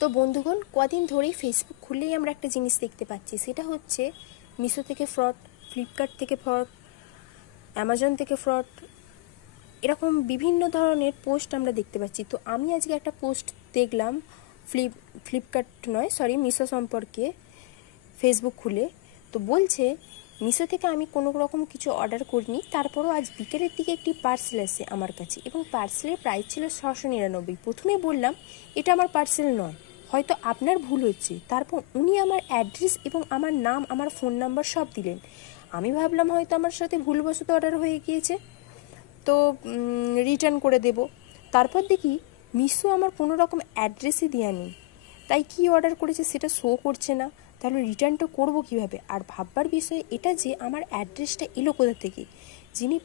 তো বন্ধুগণ, কদিন ধরেই ফেসবুক খুললেই আমরা একটা জিনিস দেখতে পাচ্ছি, সেটা হচ্ছে মিশো থেকে ফ্রড, ফ্লিপকার্ট থেকে ফ্রড, অ্যামাজন থেকে ফ্রড, এরকম বিভিন্ন ধরনের পোস্ট আমরা দেখতে পাচ্ছি। তো আমি আজকে একটা পোস্ট দেখলাম ফ্লিপকার্ট নয়, মিশো সম্পর্কে ফেসবুক খুলে। তো বলছে মিশো থেকে আমি কোনো রকম কিছু অর্ডার করিনি, তারপরও আজ বিকেলের দিকে একটি পার্সেল আসে আমার কাছে এবং পার্সেলের প্রাইস ছিল 699। প্রথমে বললাম এটা আমার পার্সেল নয়, হয়তো আপনার ভুল হচ্ছে। তারপর উনি আমার অ্যাড্রেস এবং আমার নাম, আমার ফোন নাম্বার সব দিলেন। আমি ভাবলাম হয়তো আমার সাথে ভুলবশত অর্ডার হয়ে গিয়েছে, তো রিটার্ন করে দেব। তারপর দেখি মিশো আমার কোনো রকম অ্যাড্রেসই দেওয়া নেই, তাই কি অর্ডার করেছে সেটা শো করছে না। তাহলে রিটার্নটা করবো কীভাবে? আর ভাববার বিষয় এটা যে আমার অ্যাড্রেসটা এলো কোথা থেকে। যিনি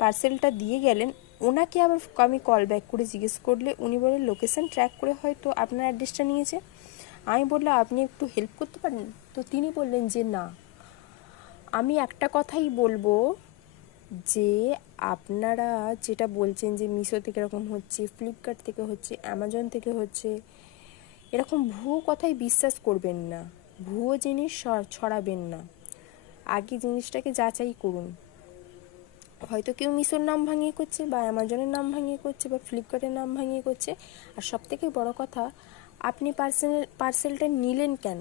পার্সেলটা দিয়ে গেলেন ওনাকে আবার আমি কল ব্যাক করে জিজ্ঞেস করলে উনি বলেন লোকেশান ট্র্যাক করে হয়তো আপনার অ্যাড্রেসটা নিয়েছে। আমি বললাম আপনি একটু হেল্প করতে পারেন? তো তিনি বললেন যে না, আমি একটা কথাই বলবো যে আপনারা যেটা বলছেন যে মিশো থেকে এরকম হচ্ছে, ফ্লিপকার্ট থেকে হচ্ছে, অ্যামাজন থেকে হচ্ছে, এরকম ভুয়ো কথায় বিশ্বাস করবেন না, ভুয়ো জিনিস ছড়াবেন না। আগে জিনিসটাকে যাচাই করুন। হয়তো কেউ মিশোর নাম ভাঙিয়ে করছে, বা অ্যামাজনের নাম ভাঙিয়ে করছে, বা ফ্লিপকার্টের নাম ভাঙিয়ে করছে। আর সবথেকে বড় কথা, আপনি পার্সেলটা নিলেন কেন?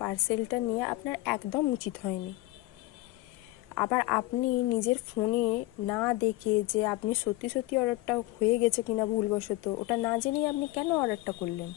পার্সেলটা নিয়ে আপনার একদম উচিত হয়নি। আবার আপনি নিজের ফোনে না দেখে যে আপনি সত্যি সত্যি অর্ডারটা হয়ে গেছে কিনা ভুলবশত, ওটা না জেনেই আপনি কেন অর্ডারটা করলেন?